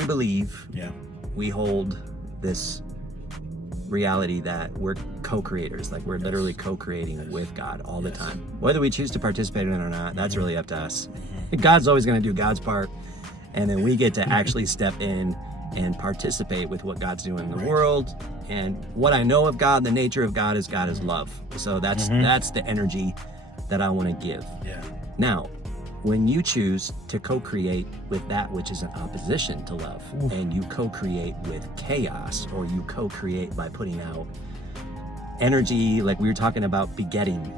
we believe, Yeah. we hold this reality that we're co-creators, like we're literally co-creating with God all the time. Whether we choose to participate in it or not, that's really up to us. God's always going to do God's part, and then we get to actually step in and participate with what God's doing in the world. And what I know of God, the nature of God is love. So that's the energy that I want to give. Yeah. Now, when you choose to co-create with that which is in opposition to love, and you co-create with chaos, or you co-create by putting out energy, like we were talking about begetting.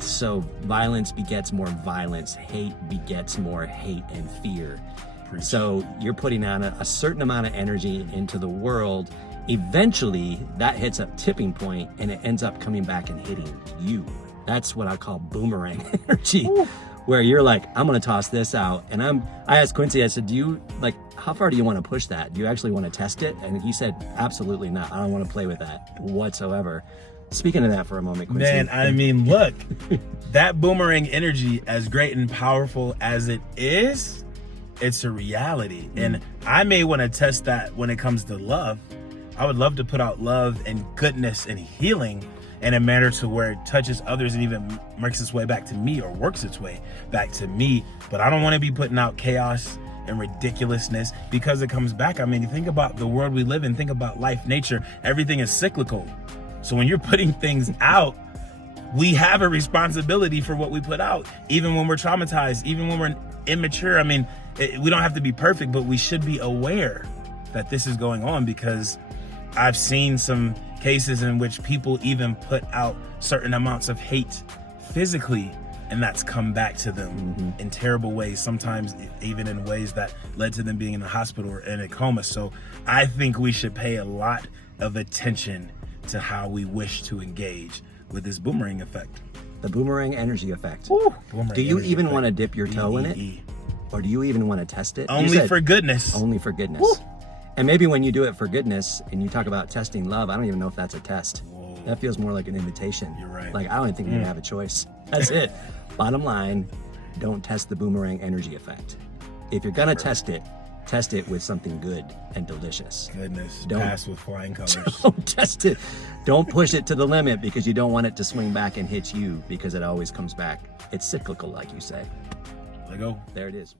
So violence begets more violence, hate begets more hate and fear. Preach. So you're putting out a certain amount of energy into the world. Eventually that hits a tipping point and it ends up coming back and hitting you. That's what I call boomerang energy. Where you're like, I'm gonna toss this out. And I asked Quincy, I said, how far do you want to push that? Do you actually want to test it? And he said, absolutely not. I don't want to play with that whatsoever. Speaking of that for a moment, Quincy. Man, I mean, look, that boomerang energy, as great and powerful as it is, it's a reality. And I may want to test that when it comes to love. I would love to put out love and goodness and healing in a manner to where it touches others and even makes its way back to me, or works its way back to me. But I don't want to be putting out chaos and ridiculousness, because it comes back. I mean, you think about the world we live in, think about life, nature, everything is cyclical. So when you're putting things out, we have a responsibility for what we put out, even when we're traumatized, even when we're immature. I mean, we don't have to be perfect, but we should be aware that this is going on, because I've seen some cases in which people even put out certain amounts of hate physically, and that's come back to them in terrible ways, sometimes even in ways that led to them being in the hospital or in a coma. So I think we should pay a lot of attention to how we wish to engage with this boomerang effect. The boomerang energy effect. Boomerang Do you energy even effect. want to dip your toe in it? BEE. Or do you even want to test it? You Only said for goodness. only for goodness. And maybe when you do it for goodness and you talk about testing love, I don't even know if that's a test. That feels more like an invitation. You're right. Like, I don't even think we have a choice. That's it. Bottom line, don't test the boomerang energy effect. If you're gonna test it with something good and delicious. Goodness. Don't- Pass with flying colors. Don't test it. Don't push it to the limit, because you don't want it to swing back and hit you, because it always comes back. It's cyclical, like you say. Let go. There it is.